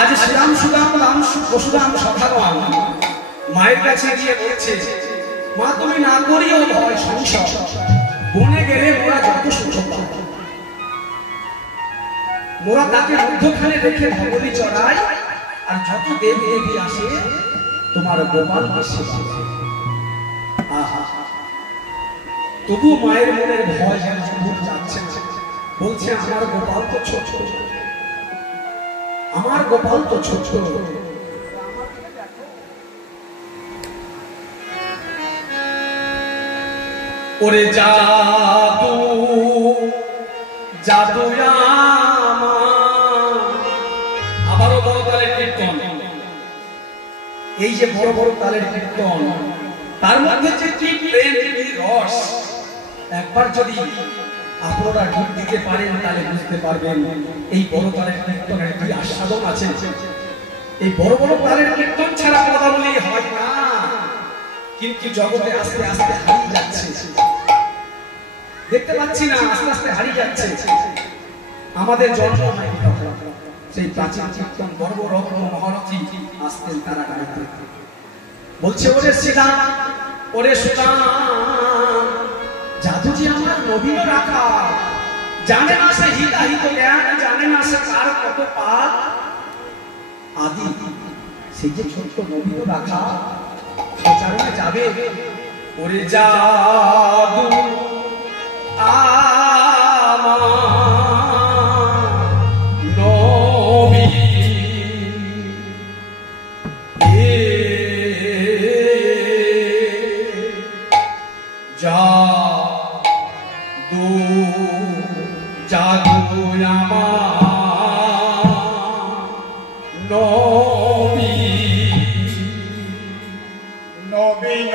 আজ শ্রীরাম সুদাম রাম বসুরাম সখাগণ মায়ের কাছে গিয়ে বলছে, মা তুমি না করিও ভয় সংশয়, বনে গেলে মোরা যত সুখ পাব, মোরা তাকে মধ্যখানে রেখে ভগবতী চড়াই, আর যত দেব দেবী আসে তোমার গোপালকে সেবা করে। আহা, তবু মায়ের মনের ভয় যেন যাচ্ছে, বলছে আমার গোপাল তো ছোট, আমার গোপাল তো ছোট। ওরে জাদু জাদু আবারও বড় তালের কীর্তন, এই যে বড় বড় তালের কীর্তন, তার মধ্যে যে কি প্রেম কি রস, একবার যদি আপনারা ঢুক দিতে পারেন তাহলে বুঝতে পারবেন এই বড় তালের কীর্তনের কি আস্বাদন আছে। এই বড় বড় তালের কীর্তন ছাড়া কথা বলি হয় না, কিন্তু জগতে আস্তে আস্তে হারিয়ে যাচ্ছে, দেখতে পাচ্ছি না, আস্তে আস্তে হারিয়ে যাচ্ছে। আমাদের জন্ম হয় সেই প্রাচীন কীর্তন বড় বড় রত্ন মহারথী আসতেন তারা গাইতে, বলছে ওরে শ্রীরাম ওরে সুদাম, জাদুজি আমার নবীন রাখা, জানে না সে হিতাহিত জ্ঞান, জানে না সে কার কত পাপ আদি, সেই যে ছোট্ট নবীন রাখা প্রচারণে যাবে। ওরে জাদু আমার নবী জাদু জাদু আমার নবী নবীন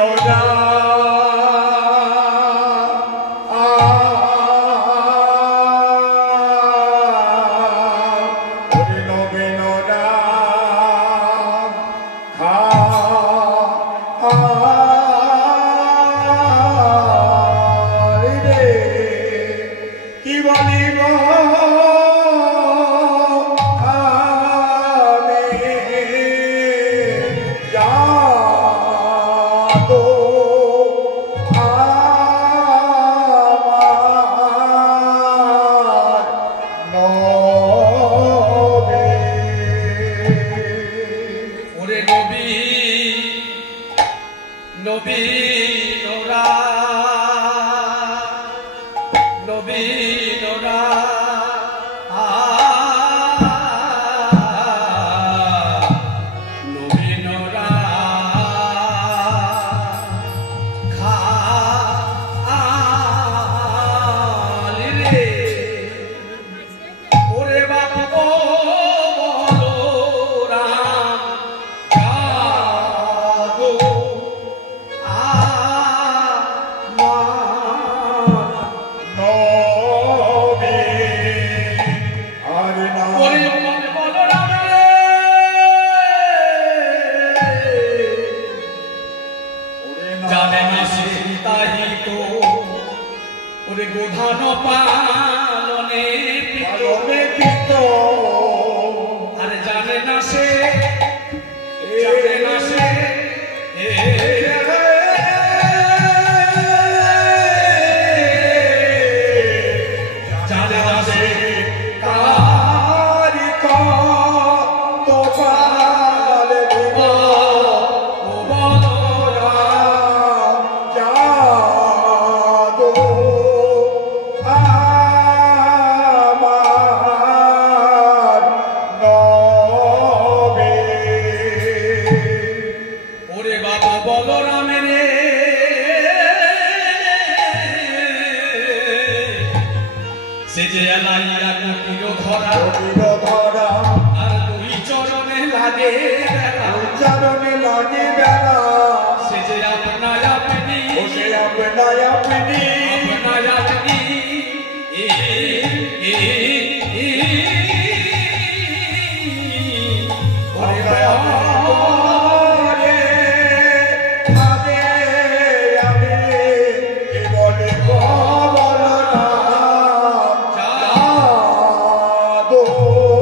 Oh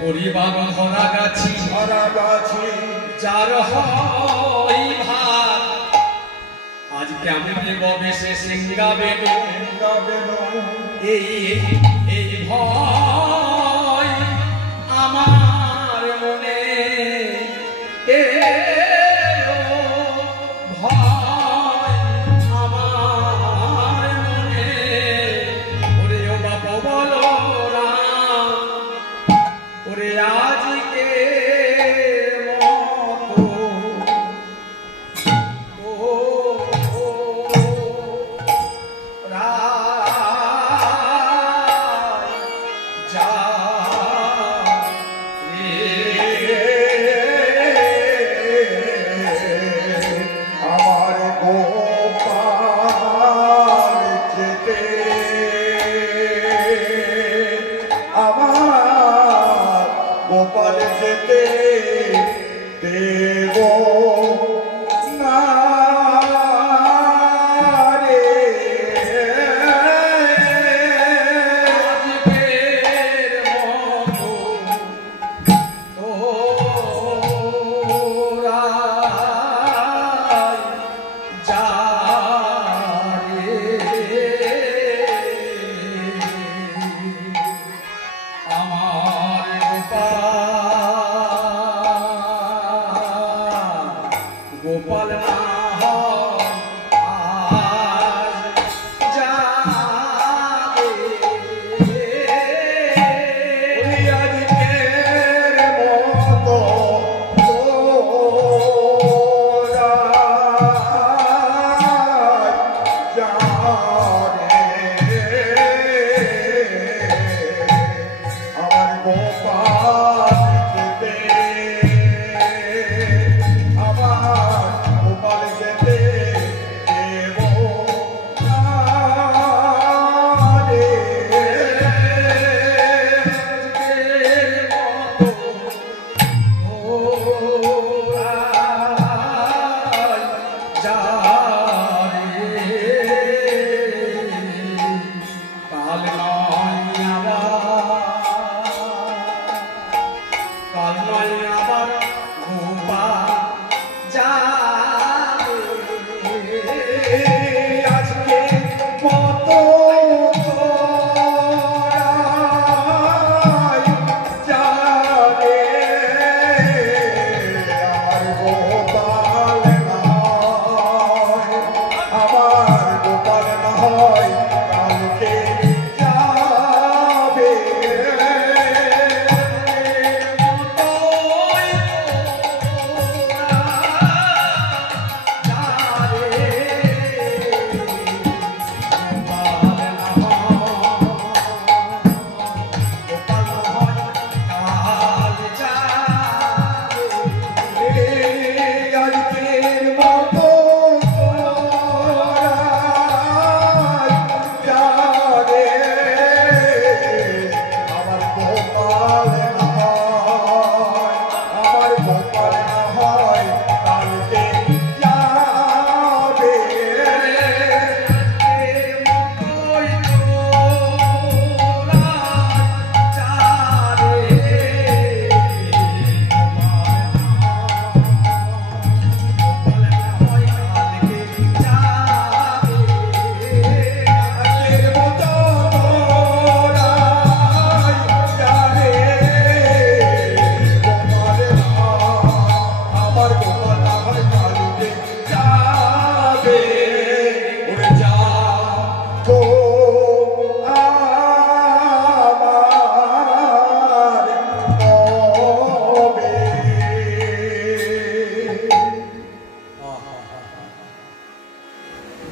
পরিবার ধরা গাছি যার হয় ভাত আজকে আমি দেব বেশে সিঙ্গাবে এই ভয় আমার মনে ভয় আমার মনে ওরে ও বাবা বলো রাম ওরে আজকে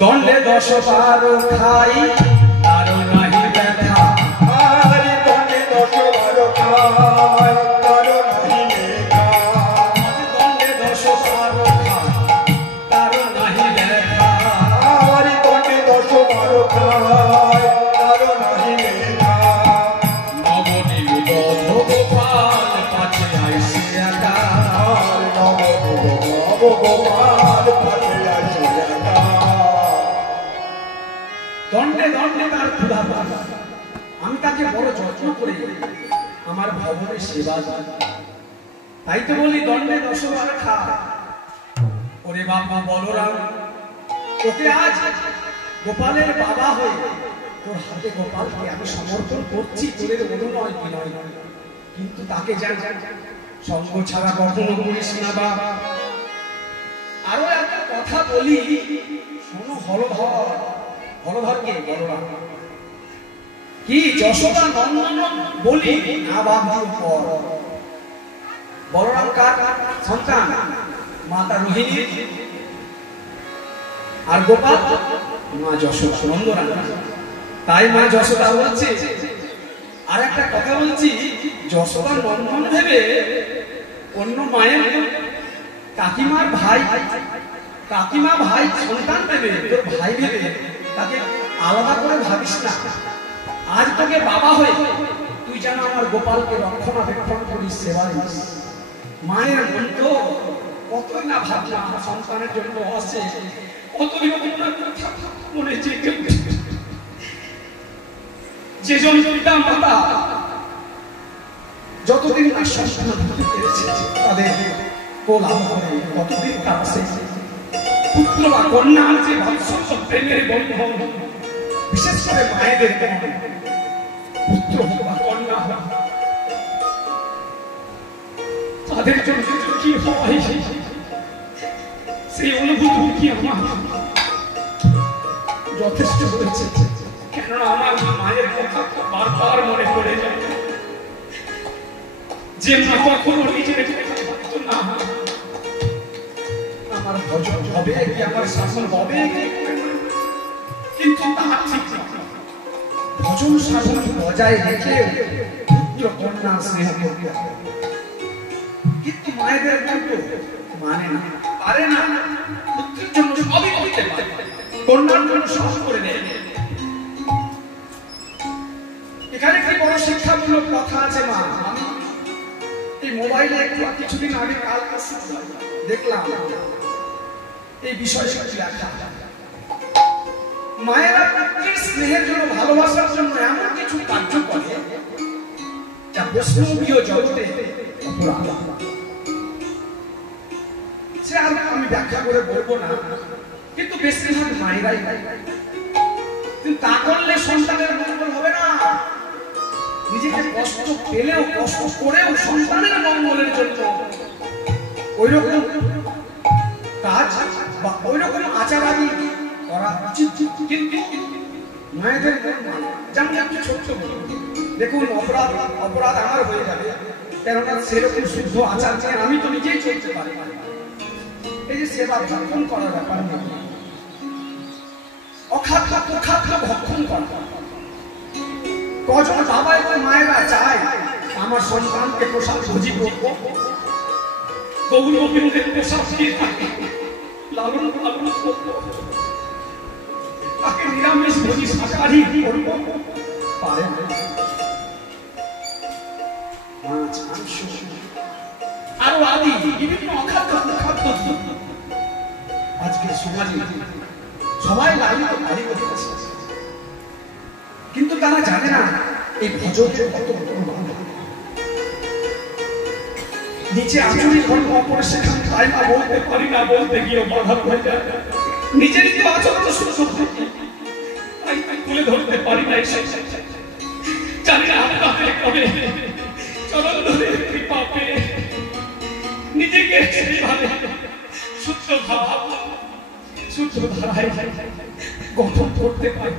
দণ্ডে 10-12 খাই তারও নাহি ব্যথা আরে দণ্ডে 10-12 খাই তারও নাহি ব্যথা দণ্ডে 10-12 খাই তারও নাহি ব্যথা আরে দণ্ডে 10-12 খাই তারও নাহি ব্যথা নবনীল গোপাল পাছে আইসি একা নবনীল গোপাল পাছে আইসি একা দণ্ডে দণ্ডে তার ক্ষুধা আমি তাকে বড় যত্ন করে আমার ভবনের সেবা দান। তাই তো বলি দণ্ডে 10 বার খা। ওরে বাবা বলরাম, তোকে আজ গোপালের বাবা হয়ে তোর হাতে গোপালকে আমি সমর্পণ করছি, তোদের অনুনয় বিনয়। কিন্তু তাকে জান সঙ্গ ছাড়া কখনো করিস না বাবা। আরো একটা কথা বলি শোনো, হলধরকে বলরাম কি যশোদা নন্দন বলি না বাঁধিও পর। বলরাম কার সন্তান? মাতা রোহিণী আর গোপাল মা যশোদা নন্দরানী। তাই মা যশোদা বলছে, আর একটা কথা বলছি, যশোদা নন্দন ভেবে অন্য মায়ের কাকিমা ভাই সন্তান ভেবে, তোর ভাই ভেবে তাকে আলাদা করে ভাবিস না। আজ তোকে বাবা হয়ে তুই যেন আমার গোপালকে রক্ষণাবেক্ষণ করিস, সেবা দিস। মায়ের মন তো কতই না ভাবনা সন্তানের জন্য আসে, কতই মনে যেজন পিতা মাতা যতদিন না সন্তান হতে পেরেছে তাদের কোল করে কতদিন তার পুত্র বা কন্যার যে বাৎসল্য প্রেমের বন্ধন, বিশেষ করে মায়েদের পুত্র হোক বা কন্যা হোক, তাদের জন্য কি হয় সেই অনুভূতি কি আমার যথেষ্ট হয়েছে। কেননা আমার মায়ের কথা বারবার মনে পড়ে যায়, যে মা কখনো নিজের না আমার ভজন হবে কি আমার শাসন হবে, কিন্তু তার ঠিক ভজন শাসন বজায় রেখে পুত্র কন্যা স্নেহ করতে হবে। কিন্তু মায়েদের মানে না, পারে না। পুত্রের জন্য সবই করতে পারে, কন্যার জন্য সব করে দেয়। এখানে কি বড় শিক্ষামূলক কথা আছে মা? আমি এই মোবাইলে কিছুদিন আগে কাল দেখলাম এই বিষয়টা লেখা। মায়েরা পুত্রের স্নেহের জন্য, ভালোবাসার জন্য এমন কিছু কার্য করে যা বৈষ্ণবীয় জগতে অপরাধ। সে আর আমি ব্যাখ্যা করে বলবো না, কিন্তু বেশিরভাগ মায়েরাই। কিন্তু তা করলে সন্তানের মঙ্গল হবে না। নিজেকে কষ্ট পেলেও, কষ্ট করেও সন্তানের মঙ্গলের জন্য ওই রকম কাজ বা ওই রকম আচার আদি করা উচিত। কিন্তু মায়েদের যেমন একটু ছোট্ট দেখুন, অপরাধ আমার হয়ে যাবে, কেননা সেরকম শুদ্ধ আচার চেয়ে আমি তো নিজেই চলতে পারি। এই যে সেবা ভক্ষণ করার ব্যাপার, অখাদ্য কুখাদ্য ভক্ষণ করা। কজন বাবা এবং মায়েরা চায় আমার সন্তানকে প্রসাদ ভোজি করবো, গৌর গোবিন্দের প্রসাদ দিয়ে লালন পালন করবো, তাকে নিরামিষ ভোজি শাকাহারী করবো, পারে না। মাছ, মাংস আরো আদি বিভিন্ন অখাদ্য কুখাদ্য আজকে সমাজে সবাই লালিত পালিত হচ্ছে, কিন্তু তারা জানে না এই ভজনের কত নিচে আচরণ ধর্ম অপরে সেখানে তাই না বলতে পারি না, বলতে গিয়ে বাধা হয়ে যায়। নিজেরই তো আচরণ শুদ্ধ তাই তুলে ধরতে পারি না। এসে জানি না আপনাদের কবে চরণ ধরে কৃপা পেয়ে নিজেকে সেইভাবে শুদ্ধ ভাব, শুদ্ধ ধারায় গঠন করতে পারি।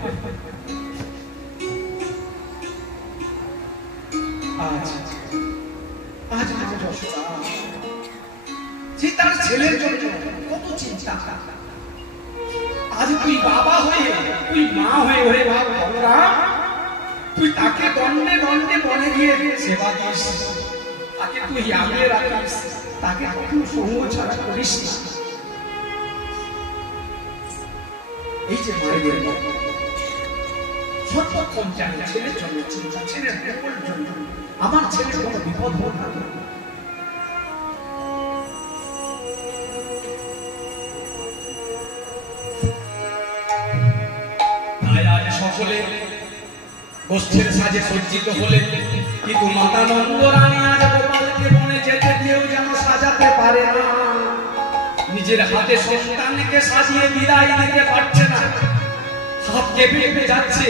আজ মা যশোদা যে তার ছেলের জন্য কত চিন্তা। আজ তুই বাবা হয়ে, তুই মা হয়ে, ওরে বলরাম, তুই তাকে দণ্ডে দণ্ডে বনে গিয়ে সেবা দিস, তাকে তুই আগলে রাখিস, তাকে কখনো সঙ্গ ছাড়া করিস না। এই যে মায়েদের সর্বক্ষণ জানে ছেলের জন্য চিন্তা, ছেলের মঙ্গলের জন্য, আমার ছেলের কোনো বিপদ হোক না। তাই আজ সকলে গোষ্ঠীর সাজে সজ্জিত হলেন, কিন্তু মাতা নন্দরানী আজ গোপালকে বনে যেতে কেউ যেন সাজাতে পারে না। নিজের হাতে সন্তানকে সাজিয়ে বিদায় দিতে পারছে না, হাত কেঁপে কেঁপে যাচ্ছে,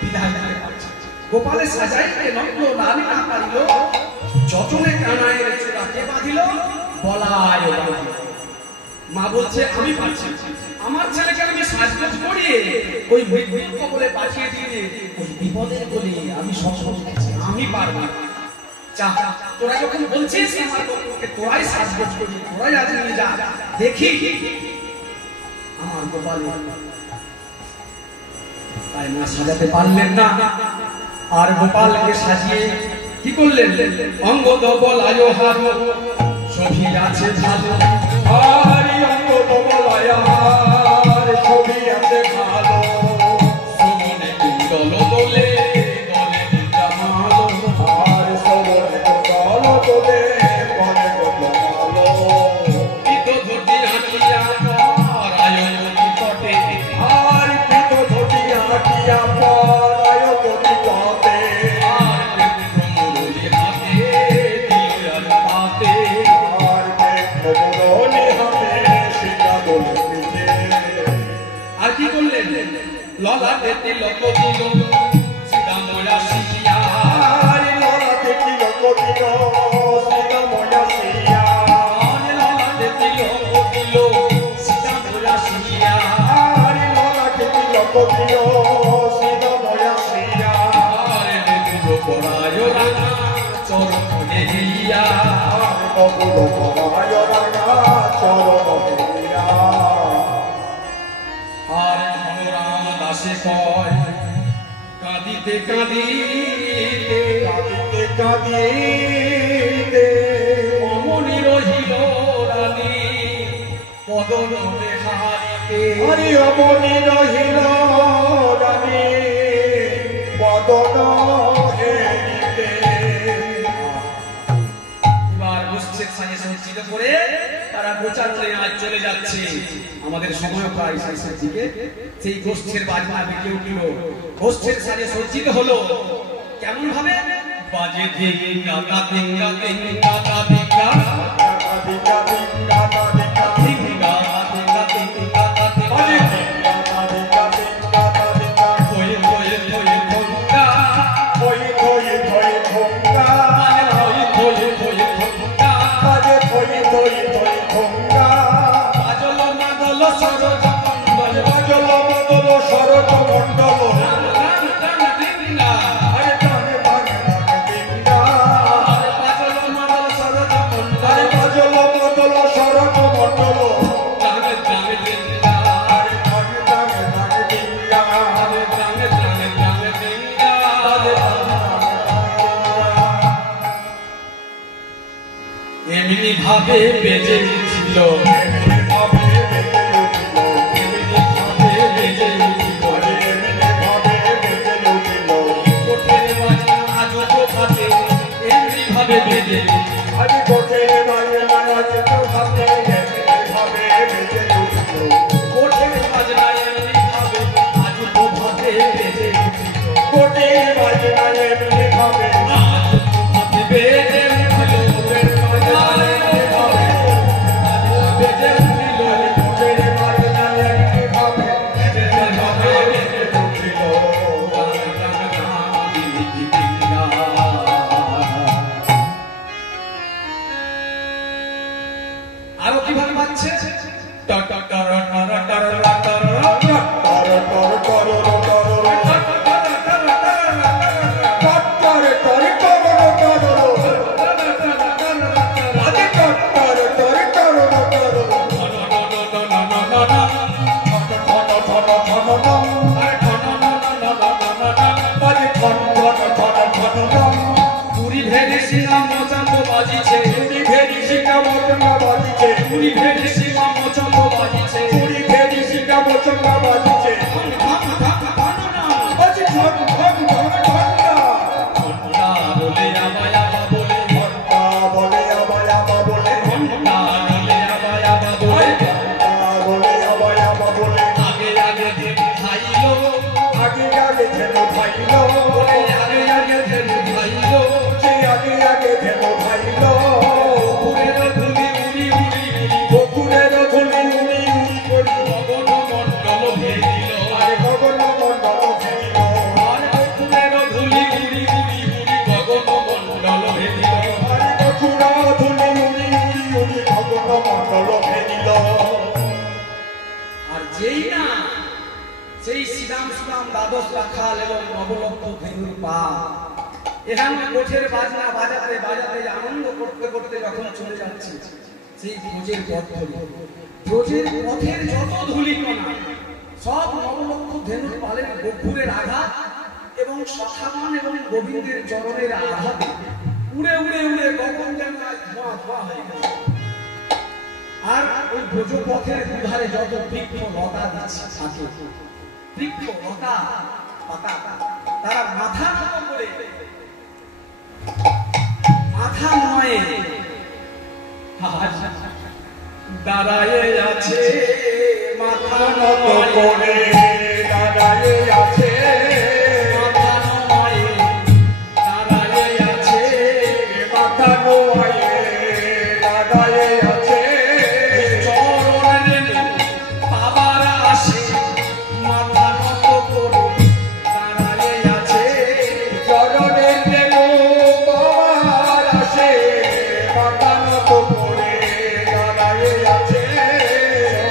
বিদায় দিতে পারছে। গোপালে সাজাইতে নন্দরানী না পারিল, যতনে কানাইয়ের চূড়াকে বাঁধিল, বলায় বাঁধিল। মা বলছে আমি পারছি, আমার ছেলেকে আমি সাজগোজ করিয়ে ওই মৃত্যুর কবলে পাঠিয়ে দিয়ে ওই বিপদের বলে আমি সফল হয়েছি, আমি পারব না। যা, তোরা যখন বলছিস আমার গোপালকে তোরাই সাজগোজ করি, তোরাই আজ নিয়ে যা, দেখি আমার গোপাল। তাই মা সাজাতে পারলেন না, আর গোপালকে সাজিয়ে কি করলেন? অঙ্গ বলায় হার ছবি আছে ভালো, আরে অঙ্গ বলায় হার ছবি আছে ভালো, সবনে কুণ্ডল দোলে গলে জামালো, আর সবনে কুণ্ডল দোলে গলে জামালো, পিত ধুতি হাটিয়া পরায় গতি কটে, আর পিত ধুতি হাটিয়া পরায় গতি কটে, ললাটে তিলক দিল সীতা ময়া সিয়া, ললাটে তিলক দিল সীতা ময়া সিয়া, ললাটে তিলক দিল সীতা ময়া সিয়া, ললাটে তিলক দিল সীতা ময়া সিয়া, বকুল পরায় রাঙা চরণ হেরিয়া, বকুল পরায় রাঙা চরণ হেরিয়া। আর ধনরাম দাসে কয় কাঁদিতে কাঁদিতে কাঁদিতে কাঁদিতে অমনি রহিল রানী পদন হারিতে, হরি অমনি রহিল রানী পদন হেরিতে। এবার গোষ্ঠীর সাজে সজ্জিত করে তারা গোচারণে আজ চলে যাচ্ছে। আমাদের সময় প্রায় শেষের দিকে। সেই গোষ্ঠীর বাজনা বেজে উঠল, গোষ্ঠীর সাজে সজ্জিত হলো। কেমন ভাবে? বাজে দিঙ্গা তা দিঙ্গা দিঙ্গা তা দিঙ্গা দিঙ্গা দিঙ্গা তা দিঙ্গা দিঙ্গা দিঙ্গা দিঙ্গা তা দিঙ্গা দিঙ্গা দিঙ্গা তা দিঙ্গা, কই কই কই ভঙ্গা, কই কই কই ভঙ্গা, কই কই কই ভঙ্গা, বাজে কই কই কই ভঙ্গা, বাজল মাদল সরজ মণ্ডল, বাজল মাদল সরজ মণ্ডল, দিঙ্গা আরে টানে টানে দিঙ্গা, আরে বাজল মাদল সরজ মণ্ডল, আরে বাজল মাদল সরজ মণ্ডল, টানে টানে দিঙ্গা, আরে টানে টানে টানে দিঙ্গা, আরে টানে টানে টানে দিঙ্গা, আরে এমনি ভাবে বেজে উঠল, এমনি ভাবে বেজে উঠল, এমনি ভাবে বেজে উঠল, এমনি ভাবে বেজে উঠল, কোঠের বাজনা আজও ভাবে এমনি ভাবে বেজে, আজ কোঠের বাজনা আজও ভাবে এমনি ভাবে বেজে উঠল, কোঠের বাজনা এমনি ভাবে আজও ভাবে বেজে উঠল, কোঠের বাজনা এমনি ভাবে আজও ভাবে বেজে উঠল, আরো কিভাবে বাজছে? পুরি ভেড়ি সিংহা মোচন্দ বাজিছে, পুরি ভেড়ি সিংহা মোচন্দ বাজিছে, পুরি ভেড়ি সিংহা মোচন্দ বাজিছে, পুরি ভেড়ি সিংহা মোচন্দ বাজিছে, বাজি ঢক ঢক ঢক ঘন্টা, ঘন্টা বলে আমায় আমা বলে, ঘন্টা বলে আমায় আমা বলে, ঘন্টা বলে আমায় আমা বলে, ঘন্টা বলে আমায় আমা বলে, আগে আগে ধেনু খাইলো, আগে আগে ধেনু খাইলো, ভেঙিল বকুড়ের ধুলি উড়ি উড়ি বকুড়ের ধুলি উড়ি উড়ি করি গগন মণ্ডল ভেঙিল আরে গগন মণ্ডল ভেঙিল আরে বকুড়ের ধুলি উড়ি উড়ি উড়ি গগন মণ্ডল ভেঙিল আরে বকুড়ের ধুলি উড়ি উড়ি উড়ি গগন মণ্ডল ভেঙিল। আর যেই না সেই শ্রীরাম সুরাম দ্বাদশ রাখাল এবং নবলক্ষ ধেনুর পা এখানে গোঠের বাজনা বাজাতে বাজাতে আনন্দ করতে করতে যখন চলে যাচ্ছে সেই ব্রজের পথ ধরে ব্রজের পথের যত ধূলিকণা সব নবলক্ষ ধেনুর পালের বক্ষুরের আঘাত এবং সখাগণ এবং গোবিন্দের চরণের আঘাতে উড়ে উড়ে উড়ে গগন যেন ধোঁয়া ধোঁয়া হয়ে গেছে। আর ওই ব্রজপথের দুধারে যত বৃক্ষ লতা দিচ্ছে থাকে বৃক্ষ লতা পাতা তারা মাথা নত করে মাথা নয় দাঁড়ায়ে আছে মাথা নত করে দাঁড়ায়ে আছে মাথা নয় দাঁড়ায়ে আছে মাথা নোয়ে দাঁড়ায়ে আছে চরণের বাবার আসে মাথা নত করে দাঁড়ায়ে আছে চরণের দেব বাবার আসে মাথা নত করে দাঁড়ায়ে আছে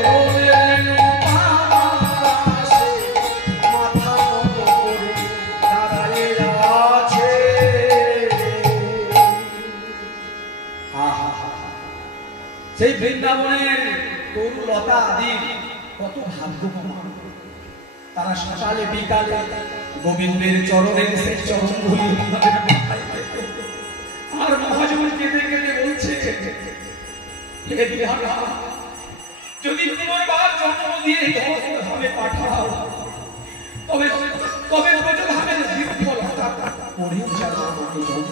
চরণের বাবার আসে মাথা নত করে দাঁড়ায়ে আছে। সেই বৃন্দাবনের তরুলতা আদির কত ভাগ্যবান তারা সকালে বিকালে গোবিন্দের চরণের সেই চরণধুলি তাদের মাথায় পেত। আর মহাজন কেঁদে কেঁদে বলছে হে বিধাতা, যদি পুনর্বার জন্ম দিয়ে ধর্মধামে পাঠাও তবে তবে ব্রজধামের দীর্ঘলতা পড়েও যাবে আমাকে জন্ম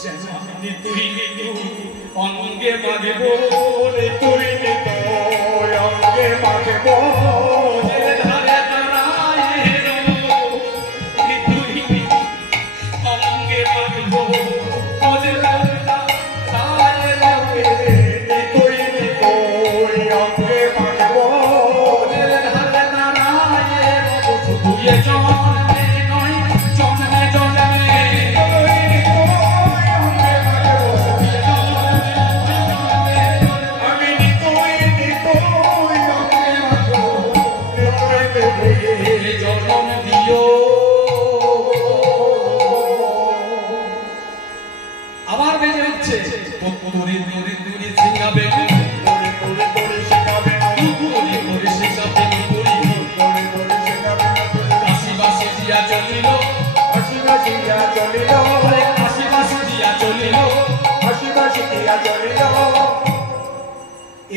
যেন আমি তুই অঙ্গে মাগব রে তুই নিত অঙ্গে মাগব ধারে দাঁড়ায় তুই অঙ্গে মাগব তুই নিত অঙ্গে মাগব ধারে দাঁড়ায় শুধু জন্মে নয় জন্মে জন্মে আমি নিতই নিতই অঙ্গে মাগব জন্ম দিও। আবার বেজে উঠছে তোরে তোরে তোরে সিঙ্গাবে তোরে তোরে তোরে শেখাবে তোরে তোরে সিঙ্গাবে তোরে তোরে তোরে শেখাবে কাশি বাসি দিয়া চলিল হাসি হাসি দিয়া চলিল কাশি বাসি দিয়া চলিল হাসি হাসি দিয়া চলিল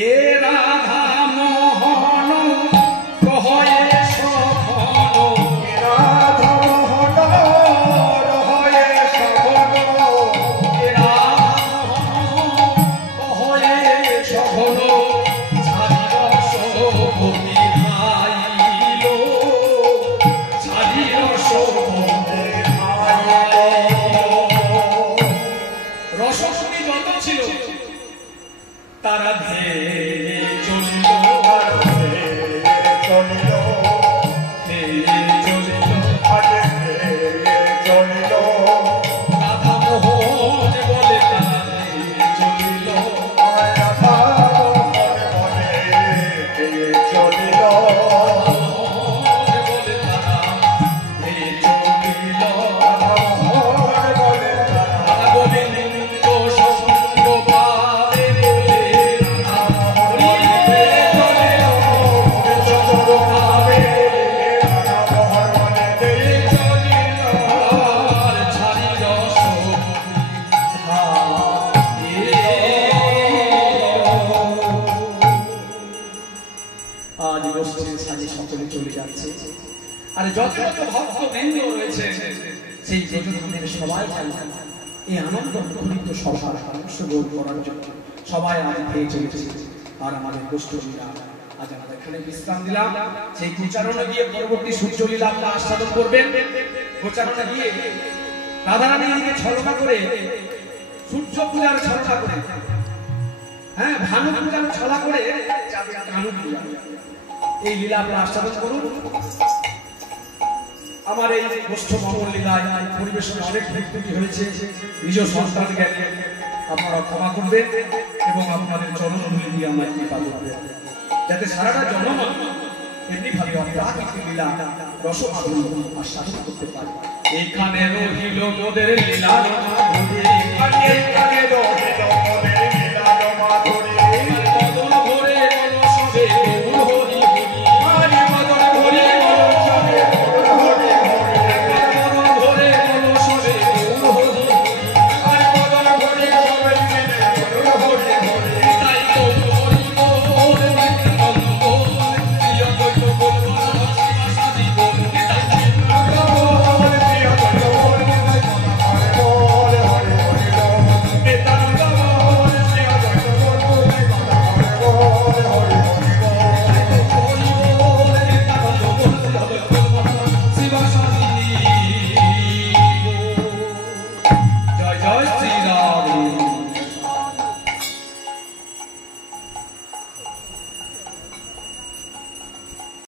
এ রাধা মোহন কহয়ে সখন রাধা মোহন রহয়ে শবন এ রাধা মোহন কহয়ে সখন ছাড়ির সপতি হাইল ছাড়ির সপতি রসস্বতী যত ছিল তারা ধেয়ে চলিল চলিল ধেয়ে চলিল আগে চলিল রাধা মোহন বলে তারা ধেয়ে চলিল রাধা মনে মনে চলিল মোহন বলে তারা ধেয়ে চলিল রাধা মনে বলে রাধা গোবিন্দ সঙ্গ পাবে বলে রাধা হরিয়ে চলিল চলিল রাধা মোহন মনে দেই চলিল আর ছাড়িল আজ গোষ্ঠীর সাজে সকলে চলে যাচ্ছে আর যত যত ভক্ত বৃন্দ রয়েছে সেই ব্রজধামের সবাই চাইছেন এই আনন্দ মুখরিত সভার অংশগ্রহণ করার জন্য সবাই আজ পেয়ে চলেছে। আর আমাদের গোষ্ঠীরা আজ আমরা এখানে বিশ্রাম দিলাম। সেই গোচারণে গিয়ে পরবর্তী সূর্যলীলা আপনারা আস্বাদন করবেন। গোচারণে গিয়ে রাধারানী ছলনা করে সূর্য পূজার ছলনা করে, হ্যাঁ ভানু পূজার ছলা করে যাবে কানু পূজা। এই লীলা আপনারা আস্বাদন করুন। আমার এই গোষ্ঠ মঙ্গল লীলায় পরিবেশনে অনেক ভুল হয়েছে, নিজ সন্তানকে আপনারা ক্ষমা করবেন এবং আপনাদের জনমূল্য দিয়ে আমার কৃপা করবেন, যাতে সারাটা জনমন এমনি ভাবে প্রাকৃতিক লীলা রসমাধুরী আস্বাদন করতে পারে। এখানে রহিল মোদের লীলা, এখানে